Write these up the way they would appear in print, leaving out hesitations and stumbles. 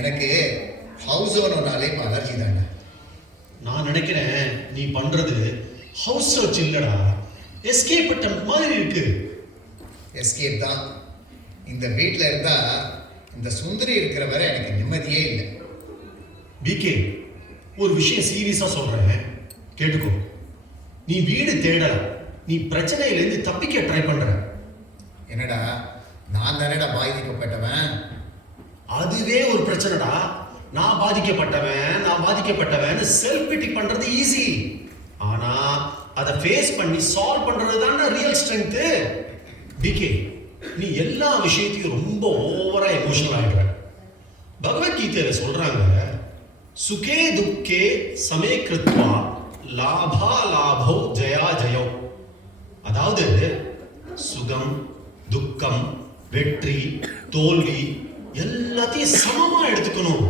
எனக்கு ஹவுஸ் ஓனர்னாலே இப்போ அலர்ஜி தானே. நான் நினைக்கிறேன் நீ பண்றது ஹவுஸ் சர்ச் இல்லடா, எஸ்கேப் அட்டெம்ப்ட் மாதிரி இருக்கு. எஸ்கேப் தான். இந்த வீட்டில் இருந்தால் இந்த சுந்தரி இருக்கிற வரை எனக்கு நிம்மதியே இல்லை. பிகே, ஒரு விஷயம் சீரியஸா சொல்றேன், கேட்டுக்கோ. நீ வீடு தேடல, நீ பிரச்சனையிலேருந்து தப்பிக்க ட்ரை பண்ற. என்னடா, நான் தானேடா பாதிக்கப்பட்டவன். அதுவே ஒரு பிரச்சனைடா. நான் பாதிக்கப்பட்டவன் செல்ஃப் பிட்டி பண்றது ஈஸி. ஆனா அதை ஃபேஸ் பண்ணி சால்வ் பண்றது தானே ரியல் ஸ்ட்ரென்த். பிகே, நீ எல்லா விஷயத்தையும் ரொம்ப ஓவரா எமோஷனல் ஆயிடுற. பகவத்கீதையில சொல்றாங்க, சுகே துக்கே சமே கிருத்வா லாபா லாபோ ஜயா ஜயோ. அதாவது சுகம், துக்கம், வெற்றி, தோல்வி எல்லாத்தையும் சமமா எடுத்துக்கணும்.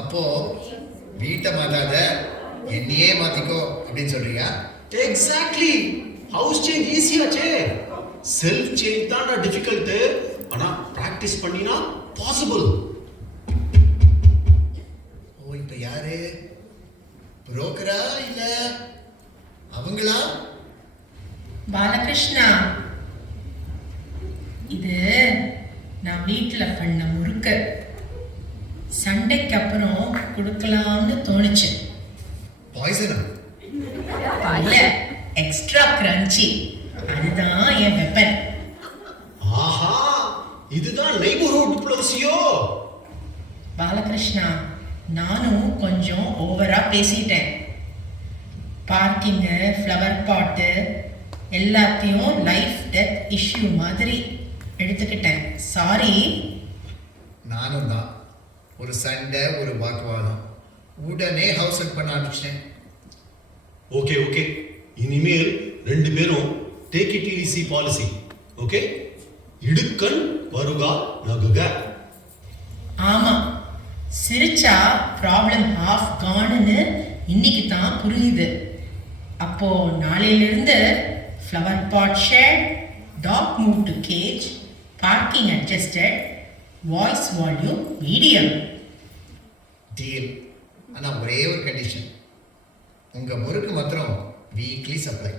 அப்போ வீட்டை மாத்தாத, என்னையே மாத்திக்கோ அப்படின்னு சொல்றியா? எக்ஸாக்ட்லி. ஹவுஸ் சேஞ்ச் ஈஸியாச்சே, செல்ஃப் சேஞ்ச் தான் டிஃபிகல்ட். ஆனா பிராக்டிஸ் பண்ணினா பாசிபிள். ஓ, இப்ப யாரு? புரோக்கரா இல்ல அவங்களா? பாலகிருஷ்ணா, இது நான் வீட்டில் பண்ண முறுக்கு. சண்டைக்கு அப்புறம் கொடுக்கலாம்னு தோணுச்சு. பாய்சனா? இல்ல, எக்ஸ்ட்ரா கிரன்ச்சி. அதுதான் என் வெப்பன். ஆஹா, இதுதான் நெய்பர்ஹுட் டிப்ளமசியோ. பாலகிருஷ்ணா, நானும் கொஞ்சம் ஓவரா பேசிட்டேன். பார்க்கிங்கு, ஃப்ளவர் பாட்டு எல்லாத்தையும் லைஃப் டெத் இஷ்யூ மாதிரி எடுத்துக்கிட்டேன். சாரி. நானும் தான். ஒரு சண்டை, ஒரு வாக்குவாதம், உடனே ஹவுஸ் ஹெல்ப் பண்ண ஆரம்பிச்சிட்டேன். ஓகே ஓகே, இனிமேல் ரெண்டு பேரும் take it easy policy. Okay, இடுக்கண் வருகா நகுக. ஆமா, சிரிச்சா ப்ராப்ளம் ஹாஃப் கான்னு இன்னைக்கு தான் புரியுது. அப்போ நாளையிலிருந்து flower pot shade, dog move to cage, parking adjusted, voice volume medium. Deal. ஆனால் ஒரே ஒரு கண்டிஷன், உங்கள் முறுக்கு மாத்திரம் வீக்லி சப்ளை.